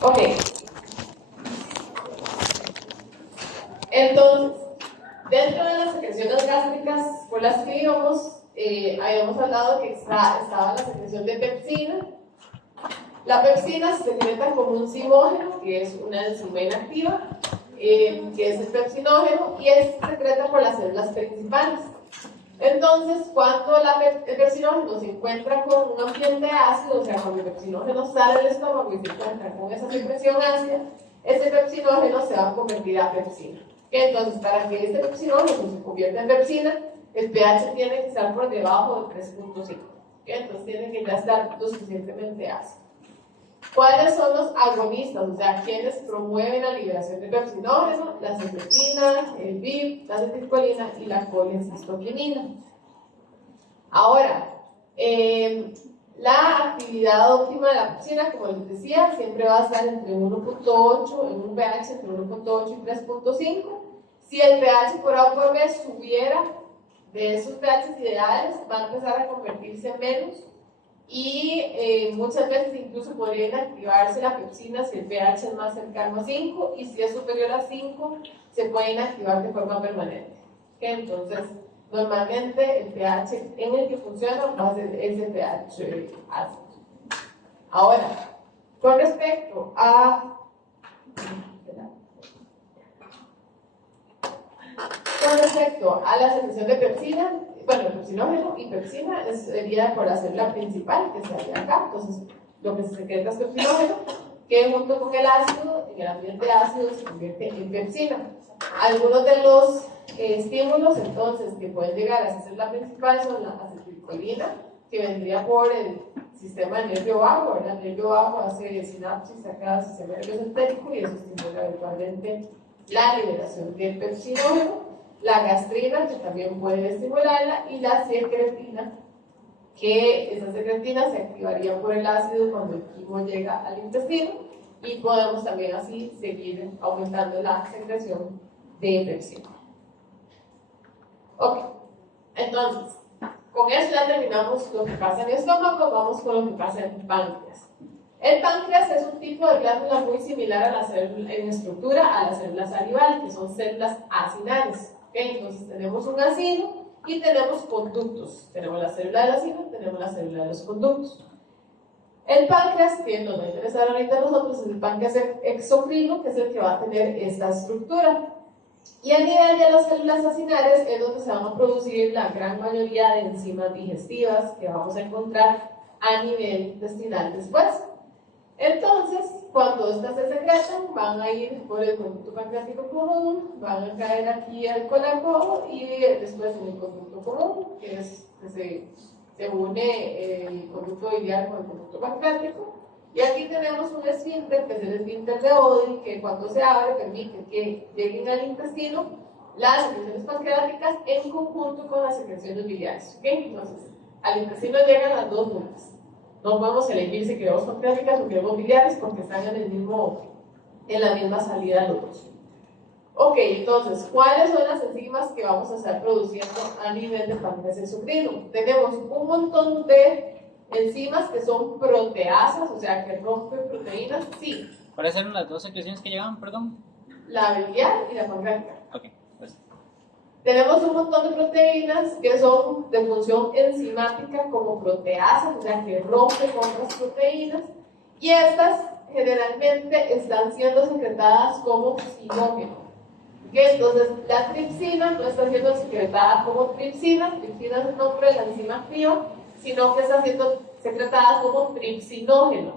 Ok, entonces, dentro de las secreciones gástricas por las que íbamos, habíamos hablado que estaba la secreción de pepsina. La pepsina se secreta como un zimógeno, que es una enzima inactiva, que es el pepsinógeno, y es secreta por las células principales. Entonces, cuando el pepsinógeno se encuentra con un ambiente ácido, o sea, cuando el pepsinógeno sale del estómago y se encuentra con esa secreción ácida, ese pepsinógeno se va a convertir a pepsina. Entonces, para que este pepsinógeno se convierta en pepsina, el pH tiene que estar por debajo de 3.5. Entonces, tiene que ya estar lo suficientemente ácido. ¿Cuáles son los agonistas? O sea, ¿quiénes promueven la liberación de pepsinógeno? La cefetina, el VIP, la acetilcolina y la colecistoquinina. Ahora, la actividad óptima de la pepsina, como les decía, siempre va a estar entre 1.8, en un pH entre 1.8 y 3.5. Si el pH por A por B subiera de esos pHs ideales, va a empezar a convertirse en menos. Y muchas veces incluso podría inactivarse la pepsina si el pH es más cercano a 5, y si es superior a 5 se puede inactivar de forma permanente. Entonces, normalmente el pH en el que funciona va a ser ese pH ácido. Ahora, con respecto a la secreción de pepsina, bueno, el pepsinógeno y pepsina sería por la célula principal que estaría acá. Entonces, lo que se secreta es pepsinógeno, que junto con el ácido, en el ambiente ácido, se convierte en pepsina. Algunos de los estímulos, entonces, que pueden llegar a esa célula principal son la acetilcolina, que vendría por el sistema nervio vago, ¿verdad? El nervio vago hace sinapsis a cada sistema nervioso entérico y eso estimula eventualmente la liberación del pepsinógeno. La gastrina, que también puede estimularla, y la secretina, que esa secretina se activaría por el ácido cuando el quimo llega al intestino, y podemos también así seguir aumentando la secreción de pepsina. Ok, entonces, con eso ya terminamos lo que pasa en el estómago, vamos con lo que pasa en el páncreas. El páncreas es un tipo de glándula muy similar a la célula, en estructura a la célula salival, que son células acinares. Entonces tenemos un acino y tenemos conductos. Tenemos la célula del acino, tenemos la célula de los conductos. El páncreas, que nos va a interesar ahorita a nosotros, es el páncreas exocrino, que es el que va a tener esta estructura. Y a nivel de las células acinares es donde se van a producir la gran mayoría de enzimas digestivas que vamos a encontrar a nivel intestinal después. Entonces, cuando estas se secretan, van a ir por el conducto pancreático común, van a caer aquí al colacón y después en el conducto común, que se une el conducto biliar con el conducto pancreático. Y aquí tenemos un esfínter, que es el esfínter de Oddi, que cuando se abre permite que lleguen al intestino las secreciones pancreáticas en conjunto con las secreciones biliares. ¿Okay? Entonces, al intestino llegan las dos juntas. No podemos elegir si queremos pancreáticas o queremos biliares porque están en la misma salida los dos. Ok, entonces, ¿cuáles son las enzimas que vamos a estar produciendo a nivel de páncreas exocrino? Tenemos un montón de enzimas que son proteasas, o sea, que rompen proteínas, sí. ¿Cuáles eran las dos secreciones que llegaban, perdón? La biliar y la pancreática. Ok, pues. Tenemos un montón de proteínas que son de función enzimática como proteasas, o sea, que rompen otras proteínas, y estas generalmente están siendo secretadas como sinógeno. Entonces, la tripsina no está siendo secretada como tripsina es el nombre de la enzima activa, sino que está siendo secretada como tripsinógeno.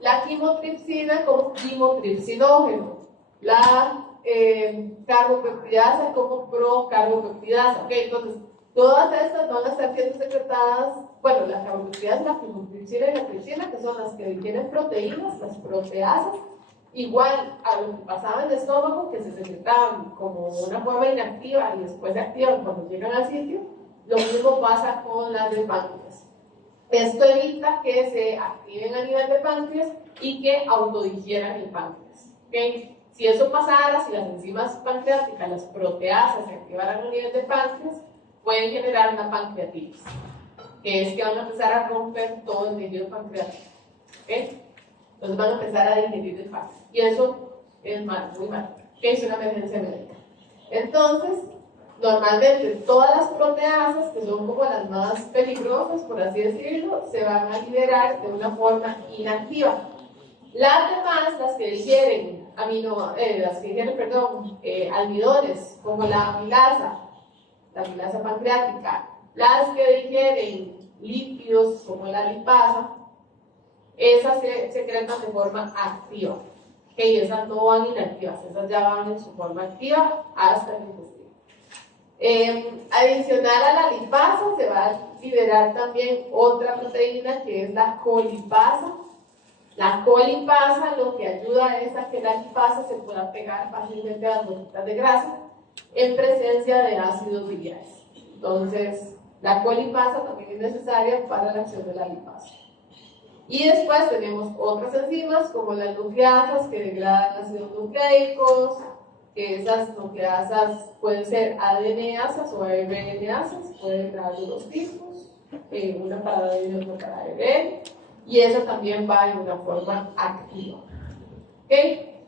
La quimotripsina como quimotripsinógeno. La carbopeptidasa como procarbopeptidasa. Okay, entonces, todas estas van a estar siendo secretadas, bueno, la carbopeptidasa, la quimotripsina y la tripsina, que son las que tienen proteínas, las proteasas, igual a lo que pasaba en el estómago, que se secretaban como una forma inactiva y después se activan cuando llegan al sitio, lo mismo pasa con las del páncreas. Esto evita que se activen a nivel de páncreas y que autodigieran el páncreas. ¿Okay? Si eso pasara, si las enzimas pancreáticas, las proteasas, se activaran a nivel de páncreas, pueden generar una pancreatitis, que es que van a empezar a romper todo el tejido pancreático. ¿Okay? Entonces van a empezar a digerir el pan. Y eso es mal, muy mal, que es una emergencia médica. Entonces, normalmente todas las proteasas, que son como las más peligrosas, por así decirlo, se van a liberar de una forma inactiva. Las demás, las que digieren almidones, como la amilasa pancreática, las que digieren lípidos, como la lipasa, esas se secretan de forma activa. Okay, esas no van inactivas, esas ya van en su forma activa hasta el intestino. Adicional a la lipasa, se va a liberar también otra proteína que es la colipasa. La colipasa lo que ayuda es a que la lipasa se pueda pegar fácilmente a las gotitas de grasa en presencia de ácidos biliares. Entonces, la colipasa también es necesaria para la acción de la lipasa. Y después tenemos otras enzimas como las nucleasas que degradan ácidos nucleicos, que esas nucleasas pueden ser ADNasas o ARNasas, pueden degradar de dos tipos, una para ADN y otra para ARN. Y eso también va en una forma activa. ¿Okay?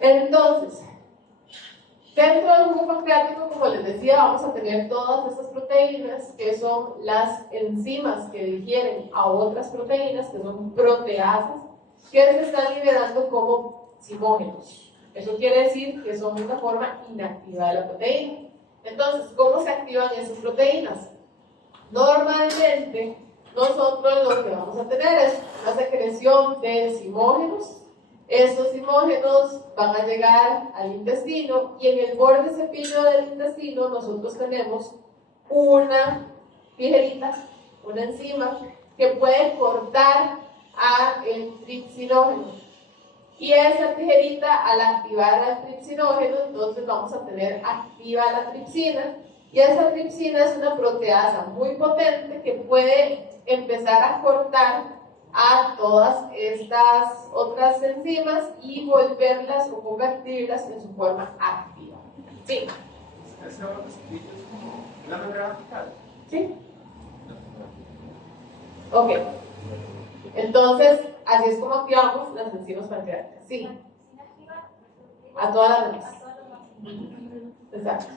Entonces, dentro del jugo pancreático, como les decía, vamos a tener todas estas proteínas que son las enzimas que digieren a otras proteínas, que son proteasas, que se están liberando como zimógenos. Eso quiere decir que son una forma inactiva de la proteína. Entonces, ¿cómo se activan esas proteínas? Normalmente, nosotros lo que vamos a tener es una secreción de zimógenos. Estos zimógenos van a llegar al intestino y en el borde cepillo del intestino nosotros tenemos una tijerita, una enzima que puede cortar el tripsinógeno. Y esa tijerita, al activar al tripsinógeno, entonces vamos a tener activa la tripsina. Y esa tripsina es una proteasa muy potente que puede empezar a cortar a todas estas otras enzimas y volverlas o convertirlas en su forma activa. ¿Sí? ¿Ese oro que se es como una membrana vertical? ¿Sí? Ok. Entonces, así es como activamos las enzimas pancreáticas. Sí. A todas las demás. Exacto.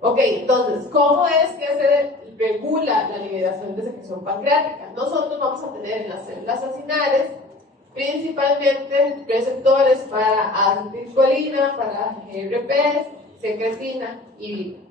Ok, entonces, ¿cómo es que se regula la liberación de secreción pancreática? Nosotros vamos a tener en las células acinares principalmente receptores para acetilcolina, para GRP, secretina y vino.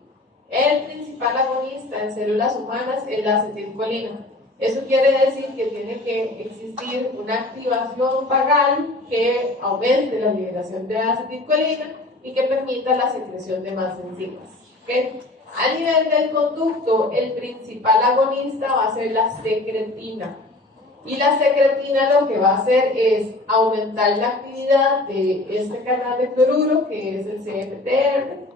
El principal agonista en células humanas es la acetilcolina. Eso quiere decir que tiene que existir una activación vagal que aumente la liberación de acetilcolina y que permita la secreción de más enzimas. ¿Okay? A nivel del conducto, el principal agonista va a ser la secretina. Y la secretina lo que va a hacer es aumentar la actividad de este canal de cloruro, que es el CFTR,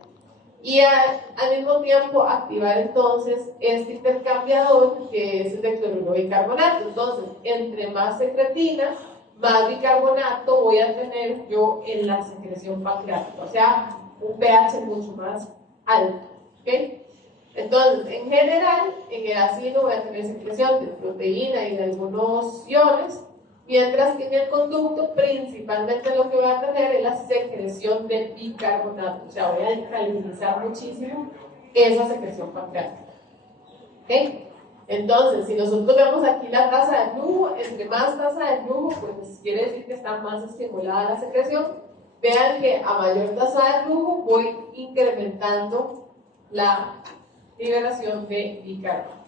y al mismo tiempo activar entonces este intercambiador, que es el de cloruro de bicarbonato. Entonces, entre más secretina, más bicarbonato voy a tener yo en la secreción pancreática, o sea, un pH mucho más alto. ¿Okay? Entonces, en general, en el ácido voy a tener secreción de proteína y de algunos iones, mientras que en el conducto principalmente lo que voy a tener es la secreción de bicarbonato, o sea, voy a alcalinizar muchísimo esa secreción pancreática. ¿Okay? Entonces, si nosotros vemos aquí la tasa de flujo, entre más tasa de flujo, pues quiere decir que está más estimulada la secreción. Vean que a mayor tasa de flujo voy incrementando la liberación de bicarbonato.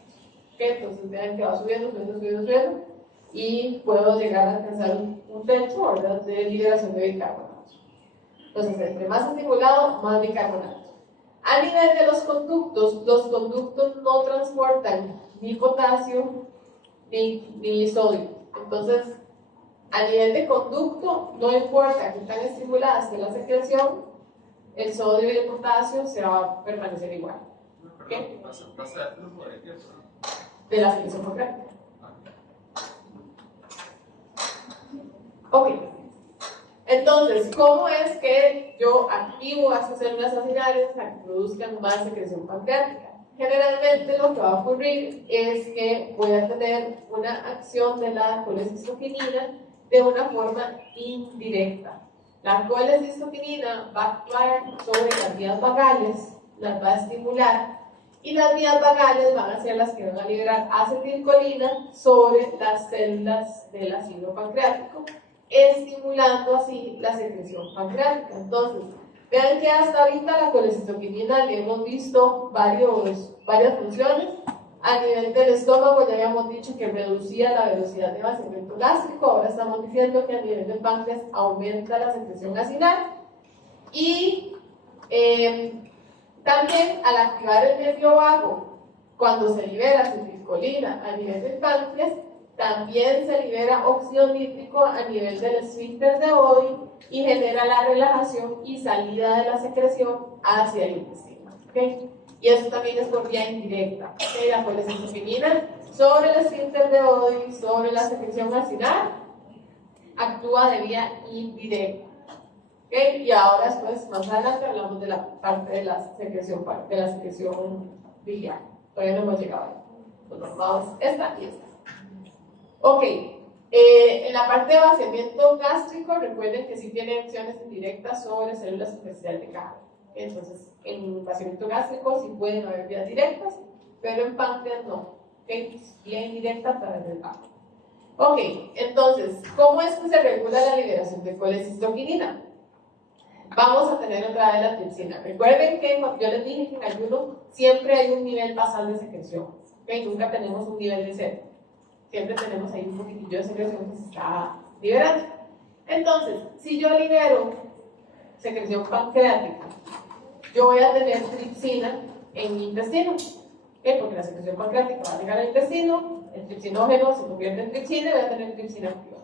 ¿Okay? Entonces vean que va subiendo, subiendo, subiendo, subiendo y puedo llegar a alcanzar un techo, ¿verdad?, de liberación de bicarbonato. Entonces, entre más estimulado, más bicarbonato. A nivel de los conductos no transportan ni potasio ni sodio. Entonces, a nivel de conducto, no importa que tan estimulada esté la secreción, el sodio y el potasio se va a permanecer igual. ¿Okay? ¿Tasa de flujo de qué? De la secreción pancreática. Ok. Entonces, ¿cómo es que yo activo a estas células acinales para que produzcan más secreción pancreática? Generalmente lo que va a ocurrir es que voy a tener una acción de la colecistoquinina de una forma indirecta. La colecistoquinina va a actuar sobre las vías vagales, las va a estimular, y las vías vagales van a ser las que van a liberar acetilcolina sobre las células del ácido pancreático, estimulando así la secreción pancreática. Entonces, vean que hasta ahorita la colecistoquinina le hemos visto varias funciones. A nivel del estómago ya habíamos dicho que reducía la velocidad de vaciamiento gástrico, ahora estamos diciendo que a nivel del páncreas aumenta la secreción acinar. Y también al activar el nervio vago, cuando se libera acetilcolina a nivel del páncreas, también se libera óxido nítrico a nivel del esfínter de Body y genera la relajación y salida de la secreción hacia el intestino. ¿Okay? Y eso también es por vía indirecta. ¿Okay? La colecistoquinina sobre el esfínter de Body, sobre la secreción acinar, actúa de vía indirecta. ¿Okay? Y ahora después, más adelante, hablamos de la parte de la secreción biliar. Todavía no hemos llegado ahí. Entonces, vamos, esta y esta. Ok, en la parte de vaciamiento gástrico, recuerden que sí tiene acciones indirectas sobre células superficiales de Cajal. Entonces, en vaciamiento gástrico sí pueden haber vías directas, pero en páncreas no. ¿Okay? Vía indirecta a través del páncreas. Ok, entonces, ¿cómo es que se regula la liberación de colecistoquinina? Vamos a tener otra vez la tripsina. Recuerden que yo les dije que en ayuno siempre hay un nivel basal de secreción. ¿Okay? Nunca tenemos un nivel de cero. Siempre tenemos ahí un poquitillo de secreción que se está liberando. Entonces, si yo libero secreción pancreática, yo voy a tener tripsina en mi intestino. ¿Okay? Porque la secreción pancreática va a llegar al intestino, el tripsinógeno se convierte en tripsina y voy a tener tripsina activa.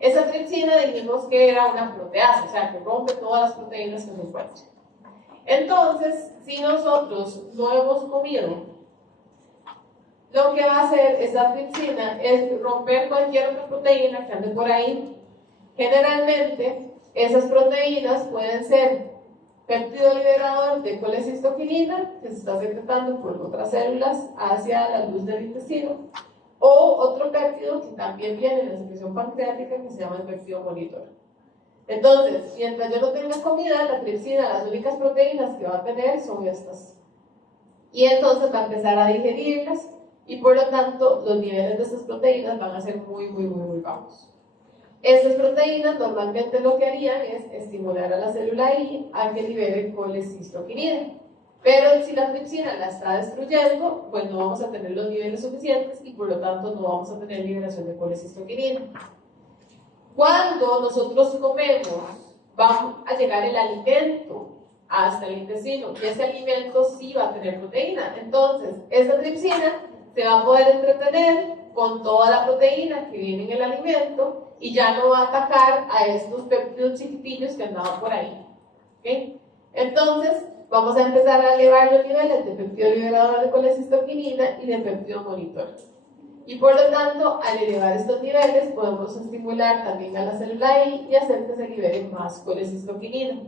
Esa tripsina dijimos que era una proteasa, o sea, que rompe todas las proteínas que se encuentran. Entonces, si nosotros no hemos comido, lo que va a hacer esta tripsina es romper cualquier otra proteína que ande por ahí. Generalmente, esas proteínas pueden ser péptido liberador de colecistoquinina, que se está secretando por otras células hacia la luz del intestino, o otro péptido que también viene en la secreción pancreática que se llama el péptido monitor. Entonces, mientras yo no tenga comida, la tripsina, las únicas proteínas que va a tener son estas. Y entonces va a empezar a digerirlas y por lo tanto los niveles de estas proteínas van a ser muy bajos. Estas proteínas normalmente lo que harían es estimular a la célula I a que libere colecistoquinina. Pero si la tripsina la está destruyendo, pues no vamos a tener los niveles suficientes y por lo tanto no vamos a tener liberación de colecistoquinina. Cuando nosotros comemos, va a llegar el alimento hasta el intestino y ese alimento sí va a tener proteína. Entonces, esa tripsina se va a poder entretener con toda la proteína que viene en el alimento y ya no va a atacar a estos péptidos chiquitillos que andaban por ahí. ¿Okay? Entonces, vamos a empezar a elevar los niveles de péptido liberador de colecistoquinina y de péptido monitor. Y por lo tanto, al elevar estos niveles, podemos estimular también a la célula I y hacer que se libere más colecistoquinina.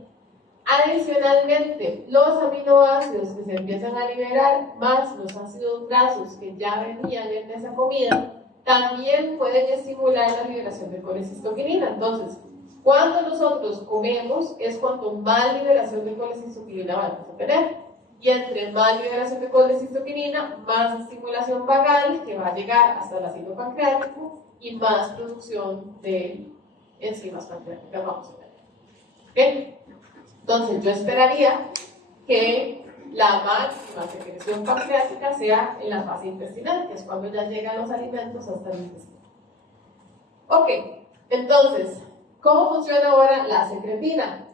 Adicionalmente, los aminoácidos que se empiezan a liberar, más los ácidos grasos que ya venían en esa comida, también pueden estimular la liberación de colecistoquinina. Entonces, cuando nosotros comemos, es cuanto más liberación de colecistoquinina vamos a tener. Y entre más liberación de colecistoquinina, más estimulación vagal, que va a llegar hasta el ácido pancreático, y más producción de enzimas pancreáticas vamos a tener. ¿Okay? Entonces, yo esperaría que la máxima secreción pancreática sea en la fase intestinal, que es cuando ya llegan los alimentos hasta el intestino. Ok, entonces, ¿cómo funciona ahora la secretina?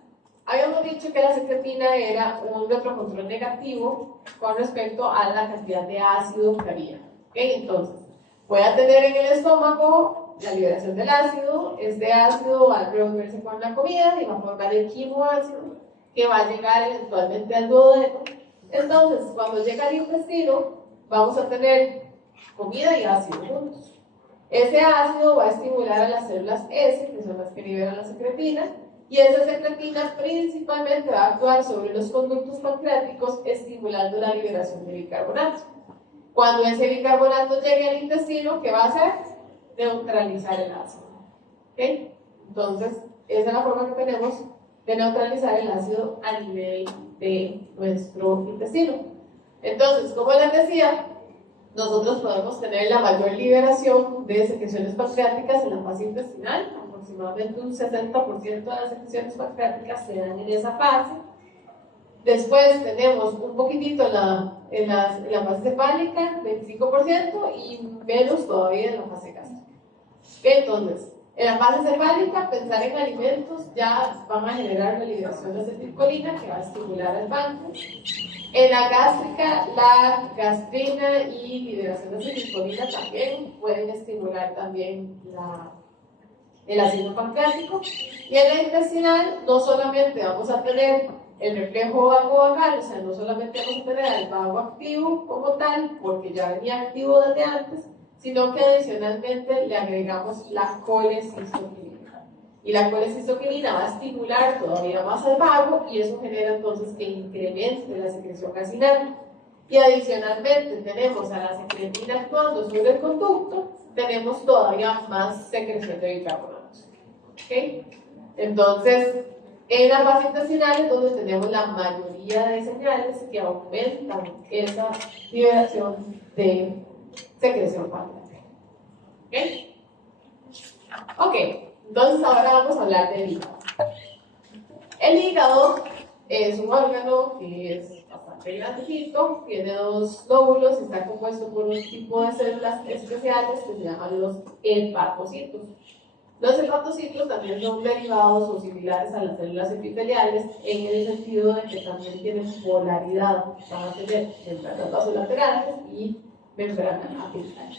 Habíamos dicho que la secretina era un neurocontrol negativo con respecto a la cantidad de ácido que había. ¿Okay? Entonces, voy a tener en el estómago la liberación del ácido. Este ácido va a revolverse con la comida y va a formar el quimoácido que va a llegar eventualmente al duodeno. Entonces, cuando llega al intestino, vamos a tener comida y ácido juntos. Ese ácido va a estimular a las células S, que son las que liberan la secretina, y esa secretina principalmente va a actuar sobre los conductos pancreáticos, estimulando la liberación de bicarbonato. Cuando ese bicarbonato llegue al intestino, ¿qué va a hacer? Neutralizar el ácido. ¿Ok? Entonces, esa es la forma que tenemos de neutralizar el ácido a nivel de nuestro intestino. Entonces, como les decía, nosotros podemos tener la mayor liberación de secreciones pancreáticas en la fase intestinal. Aproximadamente un 60% de las secreciones pancreáticas se dan en esa fase. Después tenemos un poquitito en la fase cefálica, 25%, y menos todavía en la fase gástrica. Entonces, en la fase cefálica, pensar en alimentos ya van a generar la liberación de acetilcolina que va a estimular al páncreas. En la gástrica, la gastrina y liberación de acetilcolina también pueden estimular también el ácido pancreático. Y en la intestinal, no solamente vamos a tener el reflejo vagovagal, o sea, no solamente vamos a tener el vago activo como tal, porque ya venía activo desde antes, sino que adicionalmente le agregamos la colecistoquinina. Y la colecistoquinina va a estimular todavía más al vago y eso genera entonces que incremente la secreción acinal. Y adicionalmente tenemos a la secretina actuando sobre el conducto, tenemos todavía más secreción de bicarbonatos. ¿Okay? Entonces, en la fase intestinal es donde tenemos la mayoría de señales que aumentan esa liberación de secreción pancreática. ¿Ok? Entonces ahora vamos a hablar del hígado. El hígado es un órgano que es bastante grandecito, tiene dos lóbulos y está compuesto por un tipo de células especiales que se llaman los hepatocitos. Los hepatocitos también son derivados o similares a las células epiteliales en el sentido de que también tienen polaridad, van a tener membranas vasolaterales y membranas apicales.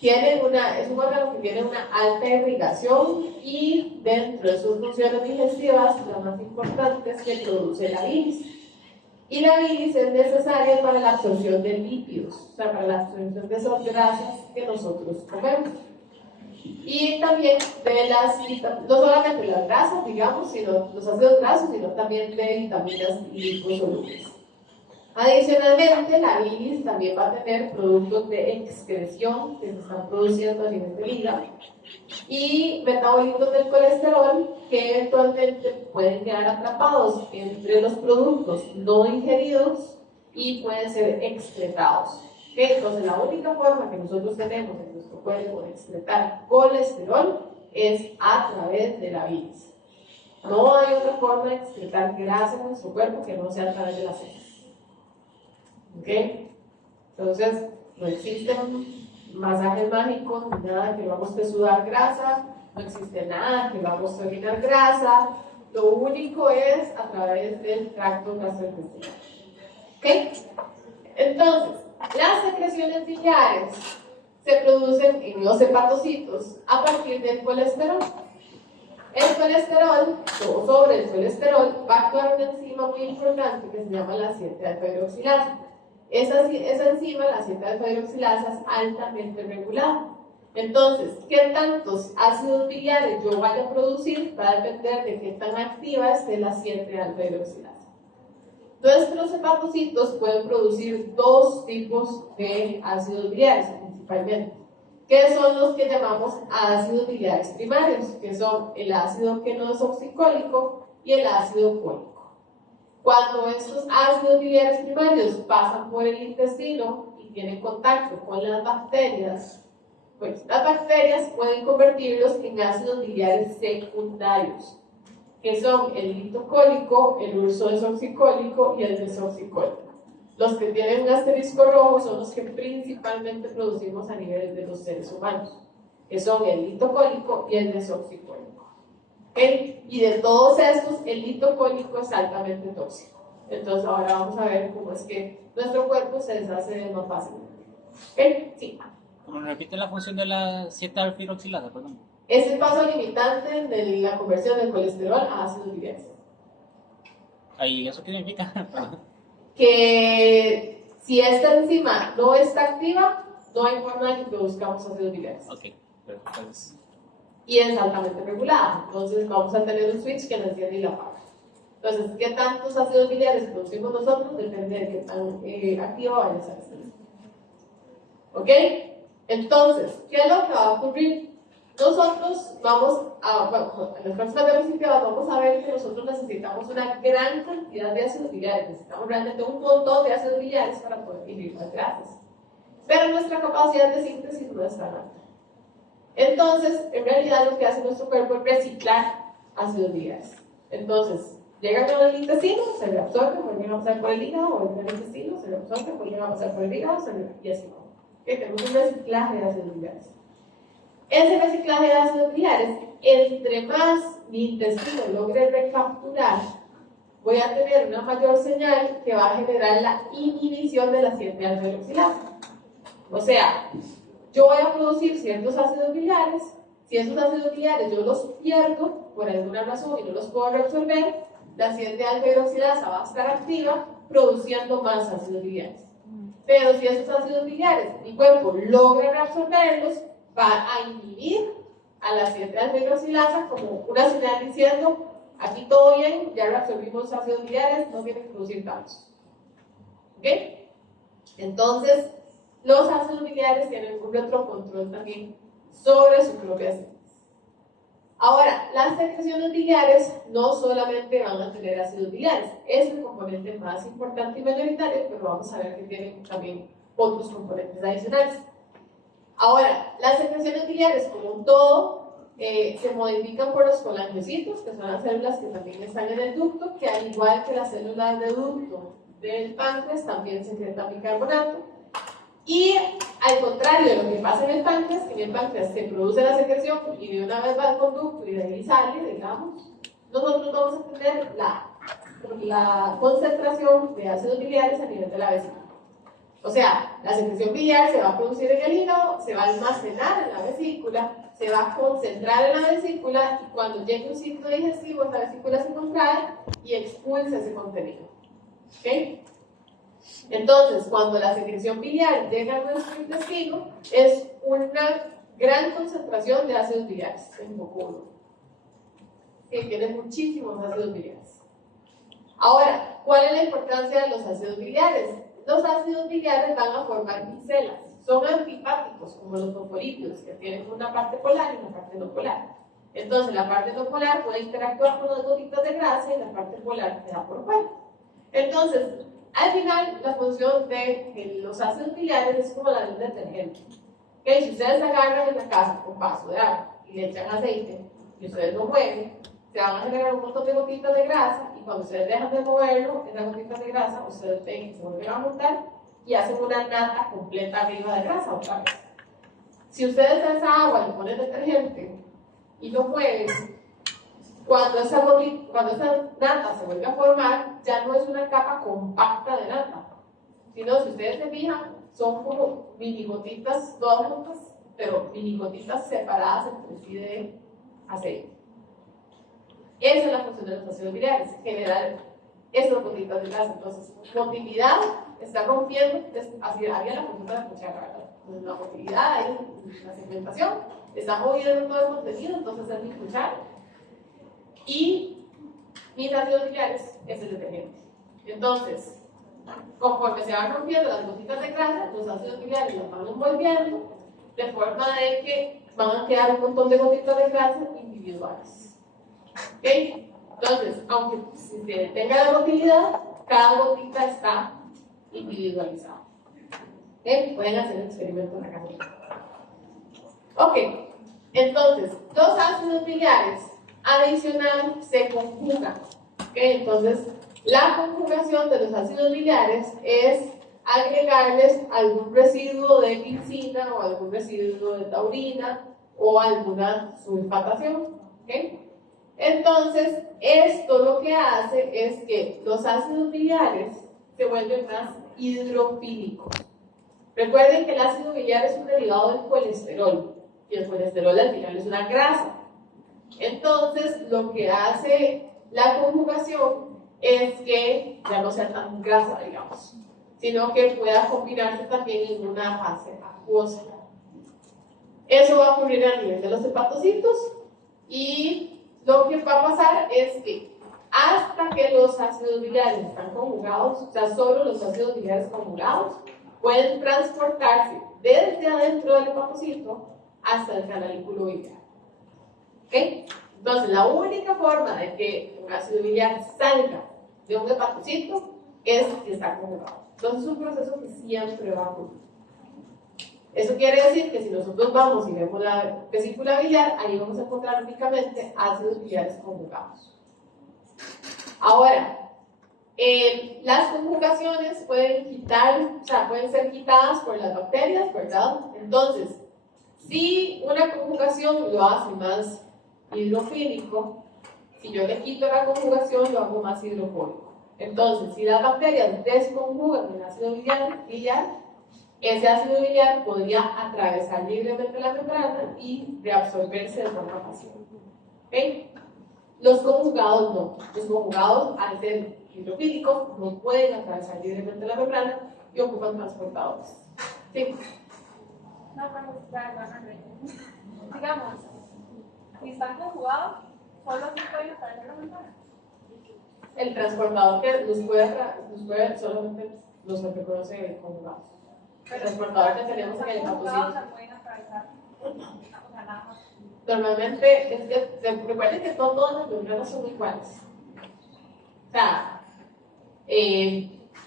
Es un órgano que tiene una alta irrigación y dentro de sus funciones digestivas, la más importante es que produce la bilis. Y la bilis es necesaria para la absorción de lípidos, o sea, para la absorción de esas grasas que nosotros comemos. Y también no solamente las grasas, digamos, sino los ácidos grasos, sino también de vitaminas liposolubles. Adicionalmente, la bilis también va a tener productos de excreción que se están produciendo a nivel del hígado y metabolitos del colesterol que eventualmente pueden quedar atrapados entre los productos no ingeridos y pueden ser excretados. Entonces, la única forma que nosotros tenemos en nuestro cuerpo de excretar colesterol es a través de la bilis. No hay otra forma de excretar grasa en nuestro cuerpo que no sea a través de las heces. ¿Ok? Entonces, no existen masajes mágicos, ni nada que vamos a sudar grasa, no existe nada que vamos a orinar grasa, lo único es a través del tracto gastrointestinal. ¿Ok? Entonces, las secreciones biliares se producen en los hepatocitos a partir del colesterol. El colesterol, o sobre el colesterol, va a actuar una enzima muy importante que se llama la 7-alfa-hidroxilasa. Esa enzima, la 7-alfa-hidroxilasa, es altamente regulada. Entonces, ¿qué tantos ácidos biliares yo vaya a producir? Va a depender de qué tan activa esté la 7-alfa-hidroxilasa. Nuestros hepatocitos pueden producir dos tipos de ácidos biliares principalmente, que son los que llamamos ácidos biliares primarios, que son el ácido quenodesoxicólico y el ácido cólico. Cuando estos ácidos biliares primarios pasan por el intestino y tienen contacto con las bacterias, pues las bacterias pueden convertirlos en ácidos biliares secundarios, que son el litocólico, el ursodesoxicólico y el desoxicólico. Los que tienen un asterisco rojo son los que principalmente producimos a nivel de los seres humanos, que son el litocólico y el desoxicólico. Y de todos estos, el litocólico es altamente tóxico. Entonces ahora vamos a ver cómo es que nuestro cuerpo se deshace de más fácilmente. Sí. ¿Cómo repite la función de la 7-alfa-hidroxilasa, perdón? Es el paso limitante de la conversión del colesterol a ácidos biliares. ¿Y eso qué significa? Que si esta enzima no está activa, no hay forma de que produzcamos ácidos biliares. Ok, perfecto. Y es altamente regulada. Entonces vamos a tener un switch que no enciende y la apaga. Entonces, ¿qué tantos ácidos biliares producimos nosotros? Depende de qué tan activa vaya a ser esta enzima. ¿Ok? Entonces, ¿qué es lo que va a ocurrir? nosotros vamos a, bueno, en las próximas diapositivas vamos a ver que nosotros necesitamos una gran cantidad de ácidos biliares, necesitamos realmente un montón de ácidos biliares para poder digerir las grasas. Pero nuestra capacidad de síntesis no es tan alta. Entonces, en realidad lo que hace nuestro cuerpo es reciclar ácidos biliares. Entonces, llegan al intestino, se reabsorben, vuelven a pasar por el hígado, vuelven al intestino, se reabsorben, vuelven a pasar por el hígado, y así va. Tenemos un reciclaje de ácidos biliares. Ese reciclaje de ácidos biliares, entre más mi intestino logre recapturar, voy a tener una mayor señal que va a generar la inhibición de la 7-alfa-hidroxilasa. O sea, yo voy a producir ciertos ácidos biliares, si esos ácidos biliares yo los pierdo por alguna razón y no los puedo reabsorber, la 7-alfa-hidroxilasa va a estar activa produciendo más ácidos biliares. Pero si esos ácidos biliares mi cuerpo logra reabsorberlos, va a inhibir a la 7-alfa-hidroxilasa como una señal diciendo, aquí todo bien, ya reabsorbimos ácidos biliares, no tienen que producir tantos. ¿Ok? Entonces, los ácidos biliares tienen un retrocontrol también sobre su propia síntesis. Ahora, las secreciones biliares no solamente van a tener ácidos biliares, es el componente más importante y mayoritario, pero vamos a ver que tienen también otros componentes adicionales. Ahora, las secreciones biliares como un todo se modifican por los colangiocitos, que son las células que también están en el ducto, que al igual que las células de ducto del páncreas también secretan bicarbonato. Y al contrario de lo que pasa en el páncreas, que en el páncreas se produce la secreción y de una vez va al conducto y de ahí sale, digamos, nosotros vamos a tener la concentración de ácidos biliares a nivel de la vesícula. O sea, la secreción biliar se va a producir en el hígado, se va a almacenar en la vesícula, se va a concentrar en la vesícula y cuando llegue un ciclo digestivo, esa vesícula se contrae y expulsa ese contenido. ¿Ok? Entonces, cuando la secreción biliar llega a nuestro intestino, es una gran concentración de ácidos biliares en poco uno, que tiene muchísimos ácidos biliares. Ahora, ¿cuál es la importancia de los ácidos biliares? Los ácidos biliares van a formar micelas, son antipáticos como los fosfolípidos, que tienen una parte polar y una parte no polar. Entonces, la parte no polar puede interactuar con las gotitas de grasa y la parte polar queda por fuera. Entonces, al final, la función de los ácidos biliares es como la de un detergente. ¿Okay? Si ustedes agarran en la casa un vaso de agua y le echan aceite y ustedes lo mueven, se van a generar un montón de gotitas de grasa y cuando ustedes dejan de moverlo, esas gotitas de grasa, ustedes ven que se vuelven a montar y hacen una nata completa arriba de grasa otra vez. Si ustedes a esa agua le ponen detergente y lo mueven, cuando esa nata se vuelve a formar, ya no es una capa compacta de nata, sino, si ustedes se fijan, son como mini gotitas, todas juntas, pero mini gotitas separadas entre sí de aceite. Esa es la función de los ácidos biliares, generar esas gotitas de grasa. Entonces, motilidad está rompiendo, así haría la función de la cuchara, ¿verdad? La motilidad, ahí la segmentación, está moviendo todo el contenido, entonces es mi cuchara. Y mis ácidos biliares es el detergente. Entonces, conforme se van rompiendo las gotitas de grasa, los ácidos biliares las van envolviendo de forma de que van a quedar un montón de gotitas de grasa individuales. ¿Ok? Entonces, aunque se tenga la motilidad, cada gotita está individualizada. ¿Ok? Pueden hacer el experimento en la casa. Ok, entonces, los ácidos biliares adicional se conjugan. ¿Okay? Entonces, la conjugación de los ácidos biliares es agregarles algún residuo de glicina o algún residuo de taurina o alguna sulfatación. ¿Okay? Entonces, esto lo que hace es que los ácidos biliares se vuelven más hidrofílicos. Recuerden que el ácido biliar es un derivado del colesterol y el colesterol al final es una grasa. Entonces, lo que hace la conjugación es que ya no sea tan grasa, digamos, sino que pueda combinarse también en una fase acuosa. Eso va a ocurrir a nivel de los hepatocitos y lo que va a pasar es que hasta que los ácidos biliares están conjugados, o sea, solo los ácidos biliares conjugados pueden transportarse desde adentro del hepatocito hasta el canalículo biliar. Entonces, la única forma de que un ácido biliar salga de un hepatocito es que está conjugado. Entonces, es un proceso que siempre va a ocurrir. Eso quiere decir que si nosotros vamos y vemos la vesícula biliar, ahí vamos a encontrar únicamente ácidos biliares conjugados. Ahora, las conjugaciones pueden ser quitadas por las bacterias, ¿verdad? Entonces, si una conjugación lo hace más hidrofílico, si yo le quito la conjugación, lo hago más hidrofóbico. Entonces, si las bacterias desconjugan el ácido biliar, ese ácido biliar podría atravesar libremente la membrana y reabsorberse de forma pasiva. ¿Okay? Los conjugados no. Los conjugados, al ser hidrofílicos, no pueden atravesar libremente la membrana y ocupan transportadores. ¿Sí? No, digamos, si están conjugados, solo se pueden atravesar la membrana. El transportador que los puede solamente los reconoce conjugados. El transportador que tenemos en el hepatocito. Se pueden atravesar. Nada más. Normalmente, recuerden que todas las membranas son iguales. O sea,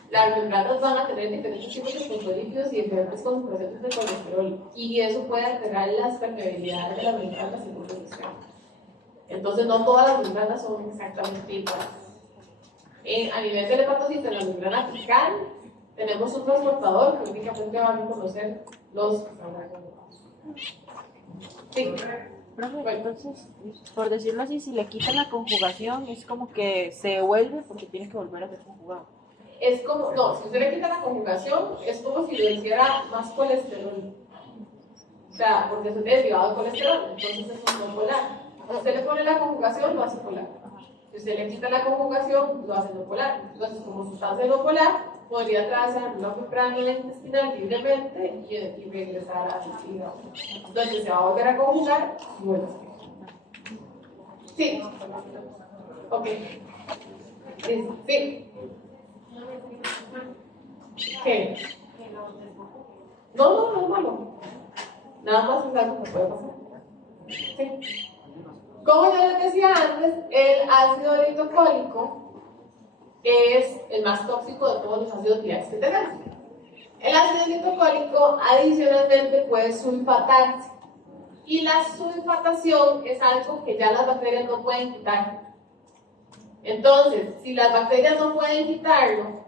las membranas van a tener diferentes tipos de fosfolípidos y diferentes concentraciones de colesterol. Y eso puede alterar las permeabilidades de las membranas según la función. Entonces, no todas las membranas son exactamente iguales. A nivel del hepatocito, en la membrana apical, tenemos un transportador que únicamente va a reconocer los que están conjugados. Sí. Profe, entonces, por decirlo así, si le quitan la conjugación, es como que se devuelve porque tiene que volver a ser conjugado. Es como, no, si usted le quita la conjugación, es como si le hiciera más colesterol. O sea, porque es un derivado de colesterol, entonces es un no polar. Si usted le pone la conjugación, lo hace polar. Si usted le quita la conjugación, lo hace no polar. Entonces, como sustancia no polar, podría atravesar una membrana intestinal libremente y regresar al hígado. Entonces, se va a volver a conjugar y vuelve a salir. Sí. Ok. Sí. ¿Qué? No. Nada más es algo que puede pasar. Sí. Como yo les decía antes, el ácido eritocólico es el más tóxico de todos los ácidos biliares que tenemos. El ácido eritocólico adicionalmente puede sulfatarse. Y la sulfatación es algo que ya las bacterias no pueden quitar. Entonces, si las bacterias no pueden quitarlo,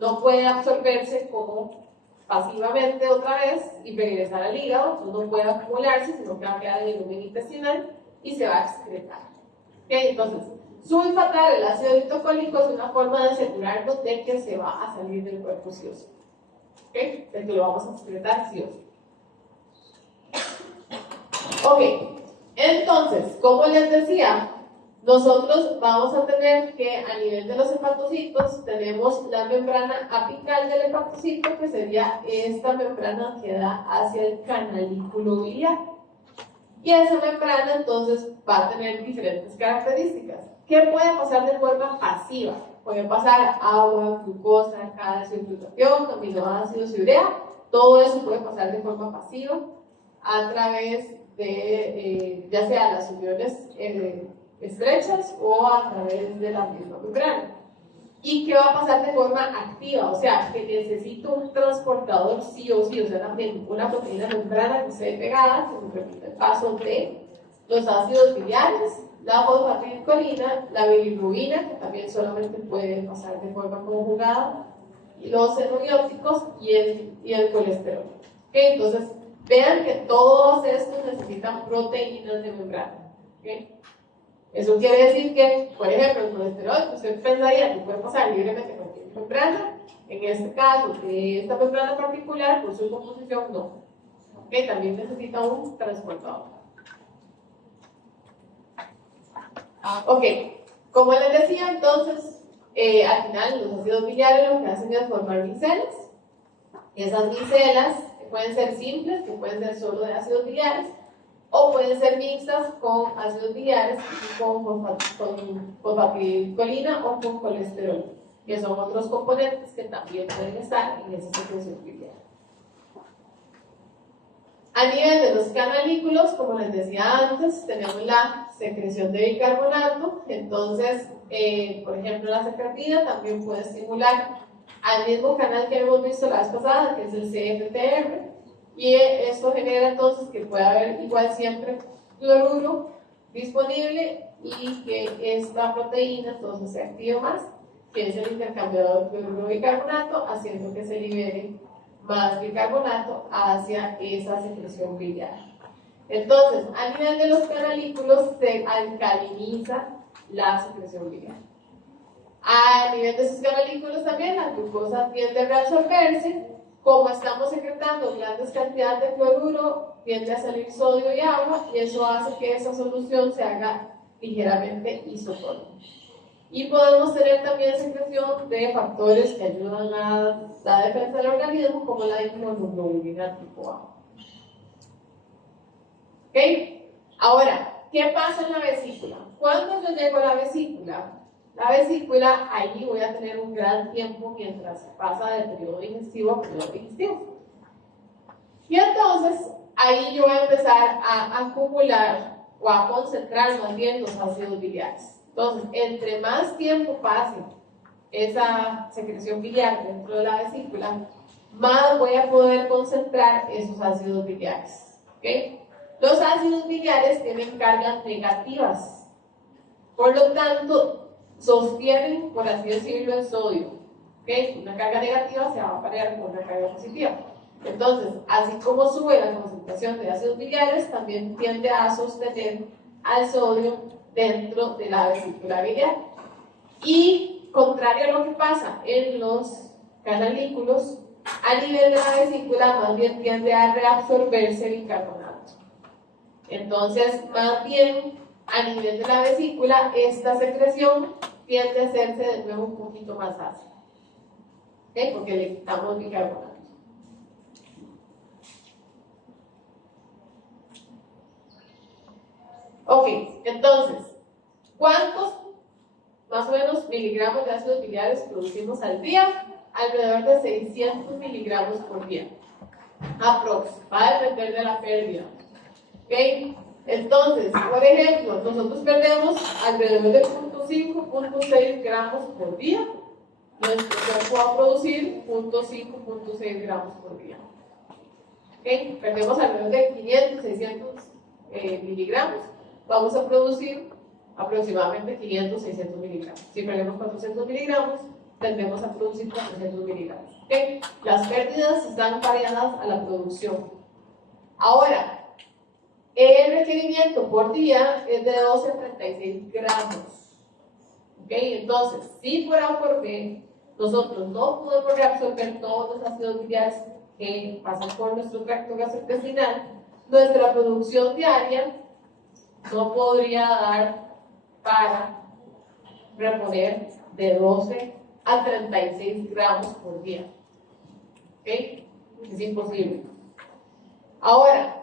no puede absorberse como pasivamente otra vez y regresar al hígado, entonces no puede acumularse, sino que va a quedar en el lumen intestinal y se va a excretar. ¿Okay? Entonces, sulfatar el ácido eritocólico es una forma de asegurarnos de que se va a salir del cuerpo sí o sí. ¿Okay? De que lo vamos a excretar sí o sí. Ok, entonces, como les decía, nosotros vamos a tener que a nivel de los hepatocitos tenemos la membrana apical del hepatocito, que sería esta membrana que da hacia el canalículo biliar. Y esa membrana entonces va a tener diferentes características. ¿Qué puede pasar de forma pasiva? Puede pasar agua, glucosa, calcio, glutatión, aminoácidos y urea. Todo eso puede pasar de forma pasiva a través de ya sea las uniones estrechas o a través de la misma membrana. ¿Y qué va a pasar de forma activa? O sea, que necesito un transportador sí o sí, o sea, también una proteína membrana que esté pegada, que me permite el paso de los ácidos biliares, la fosfatidilcolina, la bilirrubina, que también solamente puede pasar de forma conjugada, y los xenobióticos y el colesterol. ¿Okay? Entonces, vean que todos estos necesitan proteínas de membrana. ¿Okay? Eso quiere decir que, por ejemplo, el colesterol, usted pensaría que puede pasar libremente por cualquier membrana. En este caso, de esta membrana particular, por su composición, no. ¿Okay? También necesita un transportador. Ok, como les decía, entonces, al final los ácidos biliares lo que hacen es formar micelas. Esas micelas pueden ser simples, que pueden ser solo de ácidos biliares, o pueden ser mixtas con ácidos biliares, con fosfatidilcolina o con colesterol, que son otros componentes que también pueden estar en esa secreción biliar. A nivel de los canalículos, como les decía antes, tenemos la secreción de bicarbonato. Entonces, por ejemplo, la secretina también puede estimular al mismo canal que hemos visto la vez pasada, que es el CFTR, y esto genera entonces que pueda haber igual siempre cloruro disponible y que esta proteína entonces se active más, que es el intercambiador cloruro-bicarbonato, haciendo que se libere más bicarbonato hacia esa secreción biliar. Entonces, a nivel de los canalículos se alcaliniza la secreción biliar. A nivel de sus canalículos también la glucosa tiende a reabsorberse. Como estamos secretando grandes cantidades de cloruro, tiende a salir sodio y agua, y eso hace que esa solución se haga ligeramente isotónica. Y podemos tener también secreción de factores que ayudan a la defensa del organismo, como la inmunoglobulina tipo A. ¿Ok? Ahora, ¿qué pasa en la vesícula? Cuando yo llego a la vesícula, ahí voy a tener un gran tiempo mientras pasa del periodo digestivo a periodo digestivo. Y entonces, ahí yo voy a empezar a acumular o a concentrar más bien los ácidos biliares. Entonces, entre más tiempo pase esa secreción biliar dentro de la vesícula, más voy a poder concentrar esos ácidos biliares. ¿Okay? Los ácidos biliares tienen cargas negativas, por lo tanto, sostienen, por así decirlo, el sodio. ¿Okay? Una carga negativa se va a parear con una carga positiva. Entonces, así como sube la concentración de ácidos biliares, también tiende a sostener al sodio dentro de la vesícula biliar. Y contrario a lo que pasa en los canalículos, a nivel de la vesícula más bien tiende a reabsorberse bicarbonato. Entonces, más bien a nivel de la vesícula, esta secreción tiende a hacerse de nuevo un poquito más ácida. ¿Okay? Porque le quitamos bicarbonato. Ok, entonces, ¿cuántos más o menos miligramos de ácidos biliares producimos al día? Alrededor de 600 miligramos por día. Aprox, va a depender de la pérdida. ¿Ok? Entonces, por ejemplo, nosotros perdemos alrededor de 0.5, 0.6 gramos por día. Nuestro cuerpo va a producir 0.5, 0.6 gramos por día. ¿Ok? Perdemos alrededor de 500, 600 miligramos. Vamos a producir aproximadamente 500, 600 miligramos. Si perdemos 400 miligramos, tendremos a producir 400 miligramos. ¿Okay? Las pérdidas están variadas a la producción. Ahora, el requerimiento por día es de 12 a 36 gramos. ¿Okay? Entonces, si por A por B, nosotros no podemos reabsorber todos los ácidos biliares que pasan por nuestro tracto gastrointestinal, nuestra producción diaria no podría dar para reponer de 12 a 36 gramos por día. ¿Ok? Es imposible. Ahora,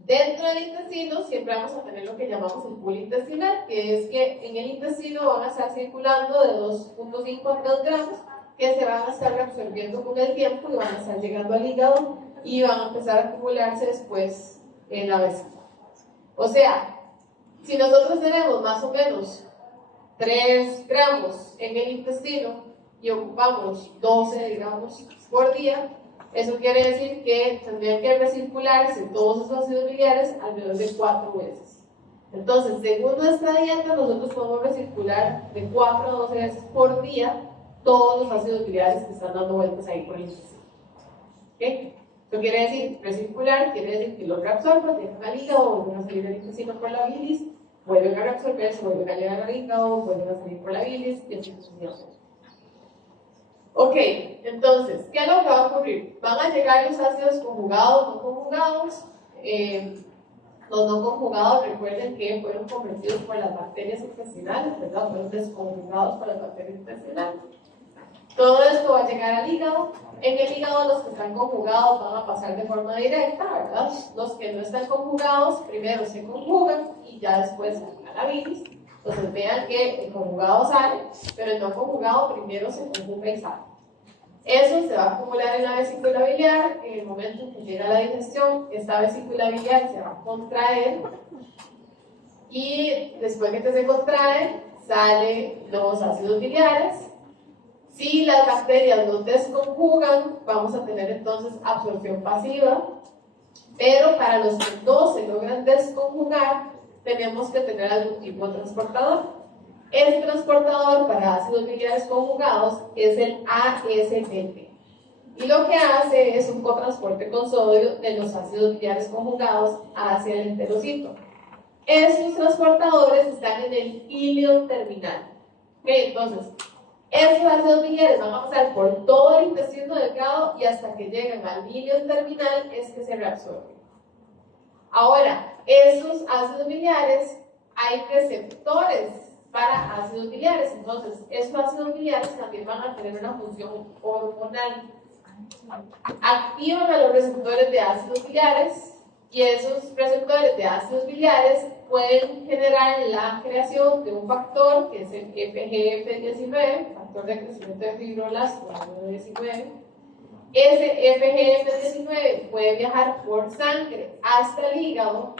dentro del intestino siempre vamos a tener lo que llamamos el pool intestinal, que es que en el intestino van a estar circulando de 2.5 a 3 gramos que se van a estar reabsorbiendo con el tiempo y van a estar llegando al hígado y van a empezar a acumularse después en la vesícula. O sea, si nosotros tenemos más o menos 3 gramos en el intestino y ocupamos 12 gramos por día, eso quiere decir que tendrían que recircularse todos esos ácidos biliares alrededor de 4 veces. Entonces, según nuestra dieta, nosotros podemos recircular de 4 a 12 veces por día todos los ácidos biliares que están dando vueltas ahí por el intestino. ¿Okay? Eso quiere decir, recircular quiere decir que los reabsorban, llegan al hígado, vuelven a salir del intestino por la bilis, vuelven a reabsorberse, vuelven a llegar al hígado, vuelven a salir por la bilis, y así sucesivamente. Ok, entonces, ¿qué es lo que va a ocurrir? Van a llegar los ácidos conjugados, no conjugados. Los no conjugados, recuerden que fueron convertidos por las bacterias intestinales, ¿verdad? Fueron desconjugados por las bacterias intestinales. Todo esto va a llegar al hígado. En el hígado los que están conjugados van a pasar de forma directa, ¿verdad? Los que no están conjugados primero se conjugan y ya después a la bilis. Entonces vean que el conjugado sale, pero el no conjugado primero se conjuga y sale. Eso se va a acumular en la vesícula biliar. En el momento en que llega la digestión, esta vesícula biliar se va a contraer y después de que se contrae, salen los ácidos biliares. Si las bacterias los desconjugan, vamos a tener entonces absorción pasiva, pero para los que no se logran desconjugar, tenemos que tener algún tipo de transportador. El transportador para ácidos biliares conjugados es el ASPT. Y lo que hace es un cotransporte con sodio de los ácidos biliares conjugados hacia el enterocito. Esos transportadores están en el ilion terminal. Entonces, esos ácidos biliares van a pasar por todo el intestino delgado y hasta que llegan al ilion terminal es que se reabsorben. Ahora, esos ácidos biliares, hay receptores para ácidos biliares, entonces esos ácidos biliares también van a tener una función hormonal. Activan a los receptores de ácidos biliares y esos receptores de ácidos biliares pueden generar la creación de un factor que es el FGF19, factor de crecimiento de fibroblastos ABO19. Ese FGF19 puede viajar por sangre hasta el hígado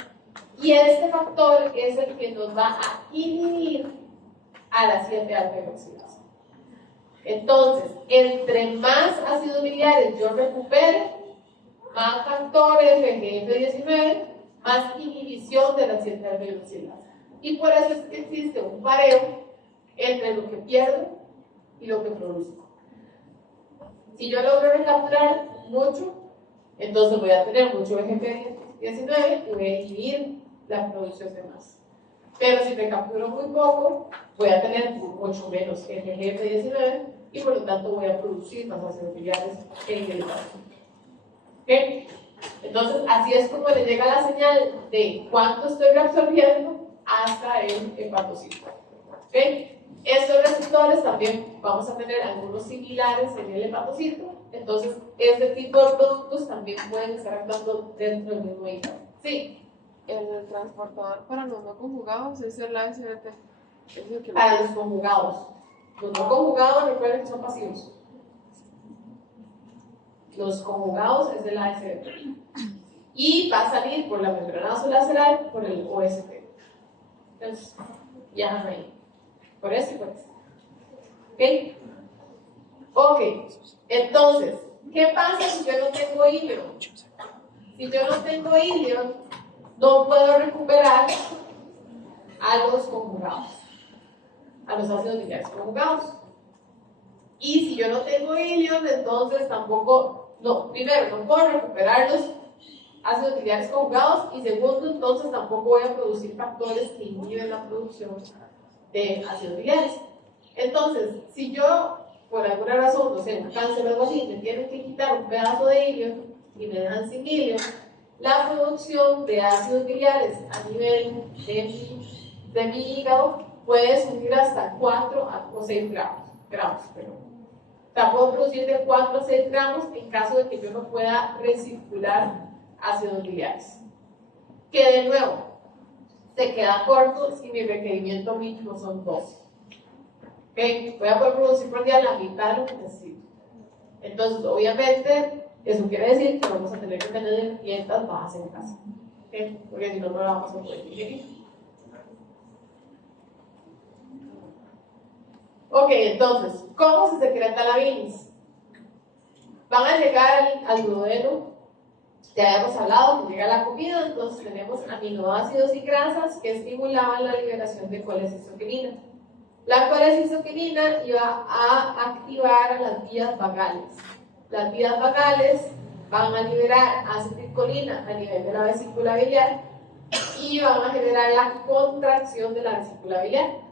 y este factor es el que nos va a inhibir a la 7-alfa-hidroxilasa. Entonces, entre más ácidos biliares yo recupere, más factor FGF19, más inhibición de la 7-alfa-hidroxilasa. Y por eso es que existe un pareo entre lo que pierdo y lo que produzco. Si yo logro recapturar mucho, entonces voy a tener mucho FGF19 y voy a inhibir la producción de más. Pero si recapturo muy poco, voy a tener mucho menos FGF19 y por lo tanto voy a producir más ácidos biliares en el hepatocito. ¿Okay? Entonces, así es como le llega la señal de cuánto estoy reabsorbiendo hasta el hepatocito. ¿Okay? Estos receptores también vamos a tener algunos similares en el hepatocito, entonces este tipo de productos también pueden estar actuando dentro del mismo hígado. Sí. El transportador para los no conjugados es el ASBT. Es el que Para los conjugados. Los no conjugados, recuerden que son pasivos. Los conjugados es el ASBT. Y va a salir por la membrana vasolaceral por el OST. Entonces, viajan ahí. Por eso y por eso. ¿Ok? Ok. Entonces, ¿qué pasa si yo no tengo hilo? Si yo no tengo hilo, no puedo recuperar a los conjugados, a los ácidos biliares conjugados. Y si yo no tengo ilion, entonces tampoco, no, primero, no puedo recuperar los ácidos biliares conjugados y segundo, entonces tampoco voy a producir factores que inhiben la producción de ácidos biliares. Entonces, si yo, por alguna razón, no sé, un cáncer o algo así, me tienen que quitar un pedazo de ilion y me dejan sin ilion, la producción de ácidos biliares a nivel de mi hígado puede subir hasta 4 o 6 gramos. O sea, puedo producir de 4 a 6 gramos en caso de que yo no pueda recircular ácidos biliares. Que de nuevo, se queda corto si mi requerimiento mínimo son 12. ¿Okay? Voy a poder producir por día la mitad de lo que necesito. Entonces, obviamente, eso quiere decir que vamos a tener que tener dietas bajas en casa. ¿Okay? Porque si no, no la vamos a poder digerir. Ok, entonces, ¿cómo se secreta la bilis? Van a llegar al duodeno, ya habíamos hablado que llega la comida, entonces tenemos aminoácidos y grasas que estimulaban la liberación de colecistoquinina. La colecistoquinina iba a activar a las vías vagales. Las vías vagales van a liberar acetilcolina a nivel de la vesícula biliar y van a generar la contracción de la vesícula biliar.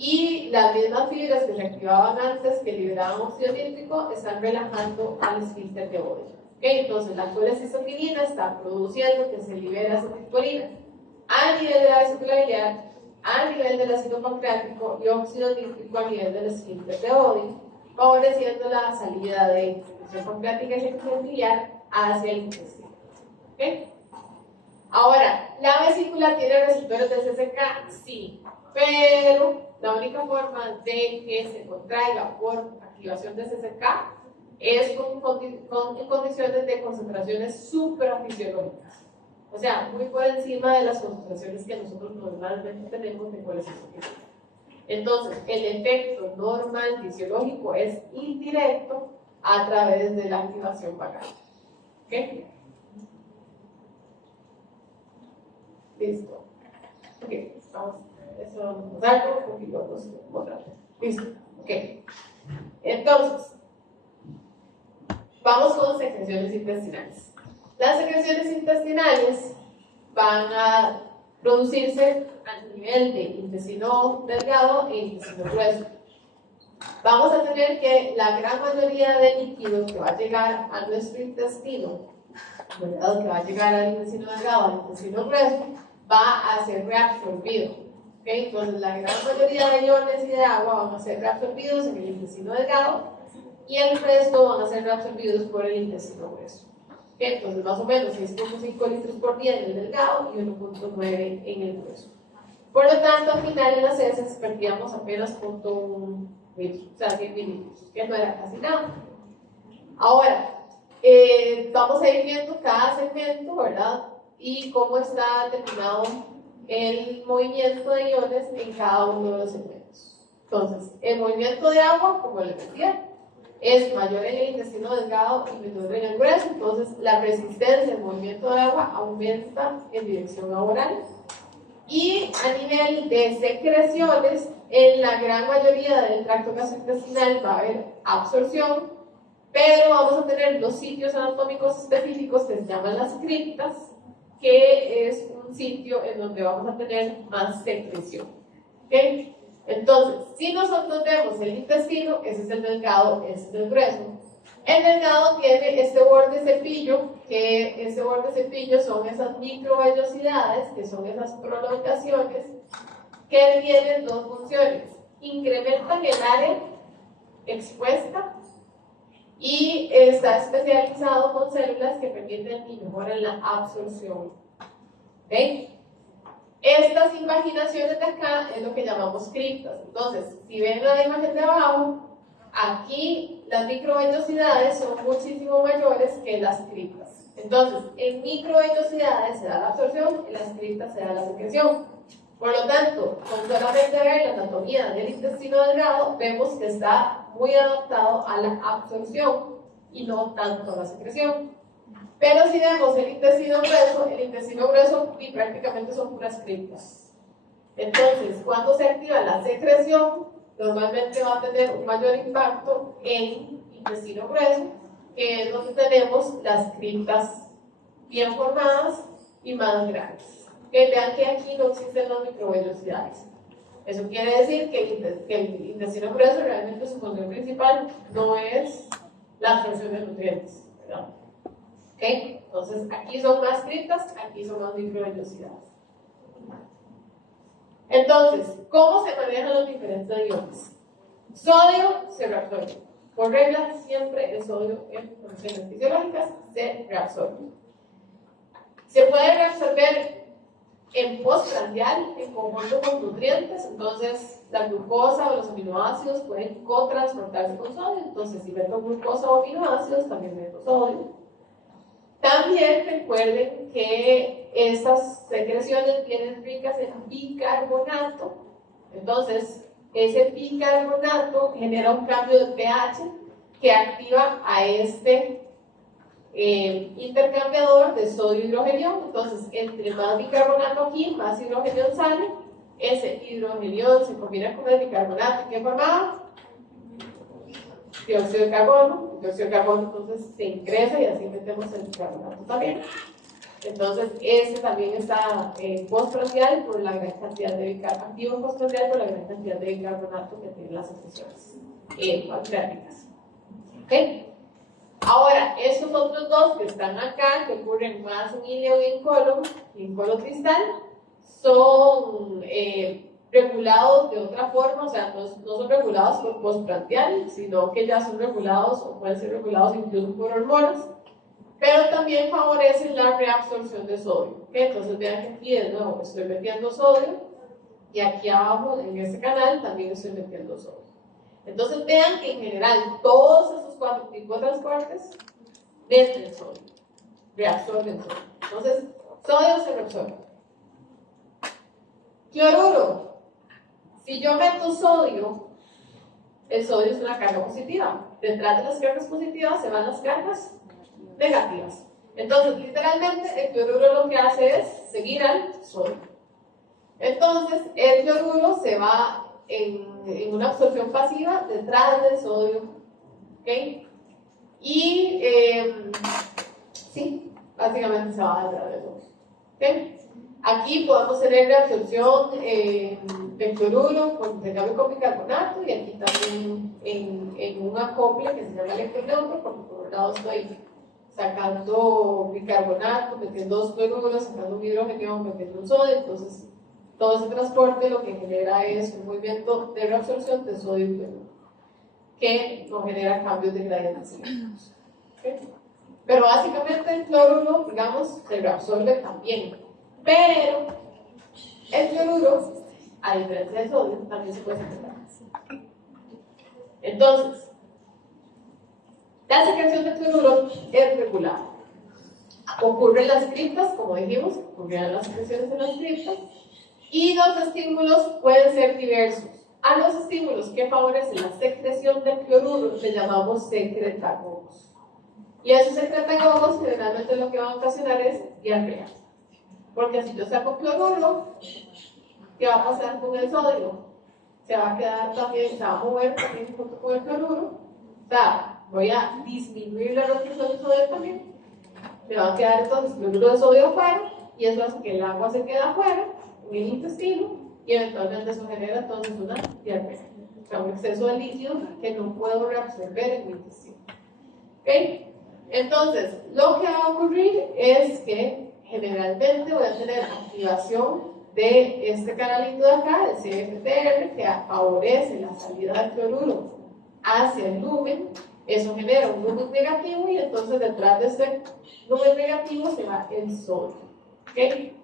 Y las mismas fibras que se activaban antes, que liberaban óxido nítrico, están relajando al esfínter de Bode. ¿Okay? Entonces, la colecistoquinina está produciendo que se libere acetilcolina a nivel de la vesícula biliar, a nivel del ácido pancreático y óxido nítrico a nivel del esfínter de Bode, favoreciendo la salida de secreción pancreática y secreción biliar hacia el intestino. ¿Okay? Ahora, ¿la vesícula tiene receptores de CCK? Sí, pero la única forma de que se contraiga por activación de CCK es en condiciones de concentraciones suprafisiológicas. O sea, muy por encima de las concentraciones que nosotros normalmente tenemos de colesterol. Entonces, el efecto normal fisiológico es indirecto a través de la activación vagal. ¿Ok? Listo. Ok, vamos. Eso vamos a algo porque yo no sé otra. Listo. Ok. Entonces, vamos con secreciones intestinales. Las secreciones intestinales van a producirse a nivel de intestino delgado e intestino grueso. Vamos a tener que la gran mayoría de líquido que va a llegar a nuestro intestino, ¿verdad? Que va a llegar al intestino delgado, al intestino grueso, va a ser reabsorbido. ¿Okay? Entonces, la gran mayoría de iones y de agua van a ser reabsorbidos en el intestino delgado y el resto van a ser reabsorbidos por el intestino grueso. ¿Okay? Entonces, más o menos 6.5 litros por día en el delgado y 1.9 en el grueso. Por lo tanto, al final en las heces perdíamos apenas 0.1 litro, o sea, 100 mililitros, que no era casi nada. Ahora, vamos a ir viendo cada segmento, ¿verdad? Y cómo está determinado el movimiento de iones en cada uno de los segmentos. Entonces, el movimiento de agua, como les decía, es mayor en el intestino delgado y menor en el grueso. Entonces, la resistencia al movimiento de agua aumenta en dirección a oral. Y a nivel de secreciones, en la gran mayoría del tracto gastrointestinal va a haber absorción, pero vamos a tener los sitios anatómicos específicos que se llaman las criptas, que es un sitio en donde vamos a tener más secreción. ¿Okay? Entonces, si nosotros vemos el intestino, ese es el delgado, ese es el grueso. El delgado tiene este borde cepillo, que este borde cepillo son esas microvellosidades, que son esas prolongaciones, que tienen dos funciones. Incrementan el área expuesta y está especializado con células que permiten y mejoran la absorción. ¿Okay? Estas invaginaciones de acá es lo que llamamos criptas. Entonces, si ven la imagen de abajo, aquí las microvellosidades son muchísimo mayores que las criptas. Entonces, en microvellosidades se da la absorción, en las criptas se da la secreción. Por lo tanto, con solamente ver la anatomía del intestino delgado, vemos que está muy adaptado a la absorción y no tanto a la secreción. Pero si vemos el intestino grueso y prácticamente son puras criptas. Entonces, cuando se activa la secreción, normalmente va a tener un mayor impacto en intestino grueso, que es donde tenemos las criptas bien formadas y más grandes. Que vean que aquí no existen las microvellosidades. Eso quiere decir que el intestino grueso realmente su función principal no es la absorción de nutrientes, ¿verdad? ¿Okay? Entonces, aquí son más criptas, aquí son más microvellosidades. Entonces, ¿cómo se manejan los diferentes iones? Sodio se reabsorbe. Por regla, siempre el sodio en condiciones fisiológicas se reabsorbe. Se puede reabsorber en postprandial, en conjunto con nutrientes. Entonces, la glucosa o los aminoácidos pueden cotransportarse con sodio. Entonces, si meto glucosa o aminoácidos, también meto sodio. También recuerden que estas secreciones vienen ricas en bicarbonato. Entonces, ese bicarbonato genera un cambio de pH que activa a este intercambiador de sodio-hidrogenión. Entonces, entre más bicarbonato aquí, más hidrogenión sale. Ese hidrogenión se combina con el bicarbonato. ¿Qué formaba? Dióxido de carbono. El dióxido de carbono entonces se ingresa y así metemos el bicarbonato también. Entonces, este también está postprandial por la gran cantidad de bicarbonato, activo postprandial por la gran cantidad de bicarbonato que tienen las secreciones pancreáticas. ¿Okay? Ahora, estos otros dos que están acá, que ocurren más en ileo y en colon distal, son regulados de otra forma, o sea, no son regulados por postprandial, sino que ya son regulados o pueden ser regulados incluso por hormonas, pero también favorecen la reabsorción de sodio. ¿Okay? Entonces vean que aquí de nuevo estoy metiendo sodio y aquí abajo en este canal también estoy metiendo sodio. Entonces vean que en general todos esos cuatro tipos de transportes meten sodio, reabsorben sodio. Entonces, sodio se reabsorbe. Cloruro. Si yo meto sodio, el sodio es una carga positiva. Detrás de las cargas positivas se van las cargas negativas. Entonces, literalmente, el cloruro lo que hace es seguir al sodio. Entonces, el cloruro se va en una absorción pasiva detrás del sodio. ¿Ok? Y, sí, básicamente se va detrás del sodio. ¿Ok? Aquí podemos tener reabsorción de cloruro con intercambio con bicarbonato y aquí también en un acople que se llama electroneutro, porque por un lado estoy sacando bicarbonato, metiendo dos cloruros, sacando un hidrógeno, metiendo un sodio. Entonces todo ese transporte lo que genera es un movimiento de reabsorción de sodio y cloruro que no genera cambios de gradientes eléctricos. ¿Okay? Pero básicamente el cloruro, digamos, se reabsorbe también. Pero el cloruro, a diferencia del sodio, también se puede secretar. Entonces, la secreción de cloruro es regular. Ocurre en las criptas, como dijimos, ocurren las secreciones en las criptas, y los estímulos pueden ser diversos. A los estímulos que favorecen la secreción de cloruro le llamamos secretagogos. Y esos secretagogos generalmente lo que van a ocasionar es diarrea. Porque si yo saco cloruro, ¿qué va a pasar con el sodio? Se va a quedar también, se va a mover también junto con el cloruro. O sea, voy a disminuir la retención de sodio también. Me va a quedar entonces cloruro de sodio afuera, y eso hace que el agua se quede afuera, en el intestino, y eventualmente eso genera entonces una diarrea. O sea, un exceso de líquido que no puedo reabsorber en mi intestino. ¿Ok? Entonces, lo que va a ocurrir es que generalmente voy a tener activación de este canalito de acá, el CFTR, que favorece la salida del cloruro hacia el lumen. Eso genera un lumen negativo y entonces detrás de este lumen negativo se va el sodio. ¿Okay?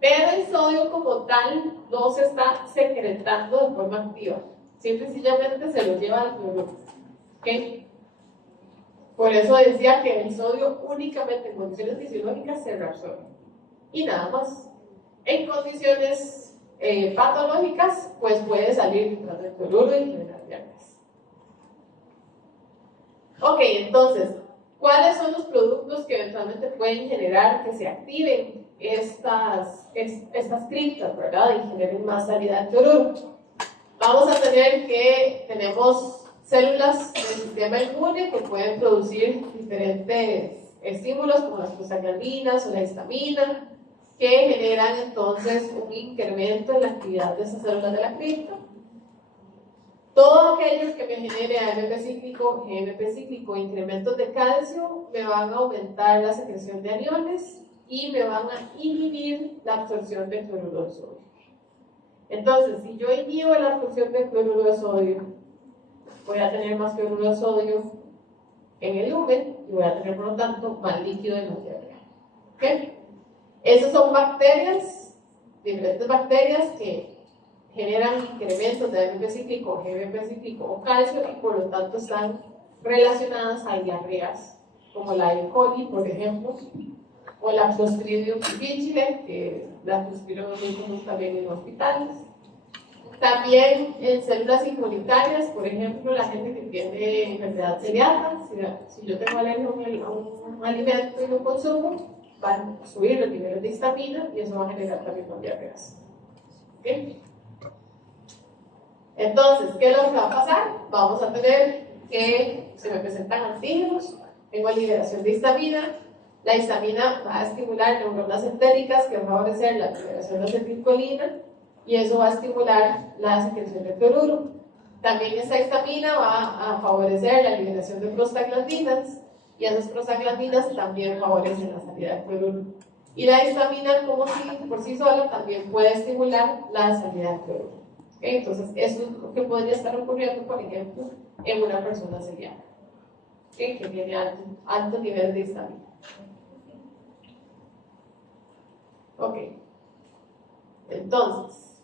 Pero el sodio como tal no se está secretando de forma activa. Simple y sencillamente se lo lleva al cloruro. ¿Okay? Por eso decía que el sodio únicamente en condiciones fisiológicas se reabsorbe. Y nada más. En condiciones patológicas, pues puede salir detrás del cloruro y generar diarreas. Ok, entonces, ¿cuáles son los productos que eventualmente pueden generar que se activen estas criptas, ¿verdad? Y generen más salida de cloruro? Vamos a tener que tenemos células del sistema inmune que pueden producir diferentes estímulos como las prostaglandinas o la histamina, que generan entonces un incremento en la actividad de esas células de la cripta. Todo aquello que me genere AMP cíclico, GMP cíclico, incrementos de calcio, me van a aumentar la secreción de aniones y me van a inhibir la absorción de cloruro de sodio. Entonces, si yo inhibo la absorción de cloruro de sodio, voy a tener más cloruro de sodio en el lumen y voy a tener, por lo tanto, más líquido en la diarrea. ¿Okay? Esas son bacterias, diferentes bacterias que generan incrementos de AMP cíclico, GMP cíclico o calcio y por lo tanto están relacionadas a diarreas como la E. coli, por ejemplo, o la Clostridium difficile, que la Clostridium es muy común también en hospitales. También en células inmunitarias, por ejemplo, la gente que tiene enfermedad celíaca, si yo tengo alergia a un alimento y lo consumo, van a subir los niveles de histamina y eso va a generar también diarreas. ¿Okay? Entonces, ¿qué es lo que va a pasar? Vamos a tener que se me presentan antígenos, tengo liberación de histamina, la histamina va a estimular neuronas entéricas que van a favorecer la liberación de acetilcolina y eso va a estimular la secreción de cloruro. También esta histamina va a favorecer la liberación de prostaglandinas y esas prostaglandinas también favorecen la salida de cloruro. Y la histamina como si por sí sola también puede estimular la salida de cloruro. ¿Okay? Entonces, eso es lo que podría estar ocurriendo, por ejemplo, en una persona celíaca, ¿okay? Que tiene alto nivel de histamina. Ok. Entonces,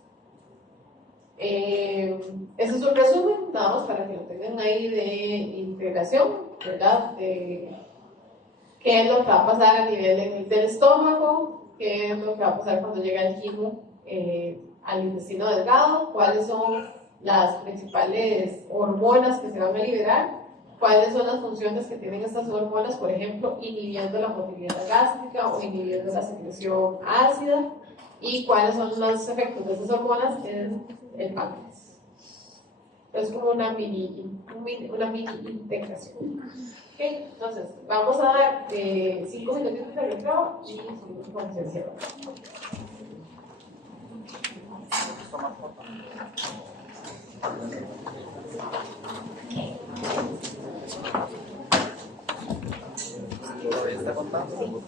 Ese es un resumen, nada más para que lo tengan ahí de integración, ¿verdad? De qué es lo que va a pasar a nivel del estómago, qué es lo que va a pasar cuando llega el quimo al intestino delgado, cuáles son las principales hormonas que se van a liberar, cuáles son las funciones que tienen estas hormonas, por ejemplo, inhibiendo la motilidad gástrica o inhibiendo la secreción ácida, y cuáles son los efectos de esas hormonas en el páncreas. Es como una mini integración. Okay, entonces, vamos a dar 5 minutitos de recreo y seguimos con la sesión. ¿Todavía está contando?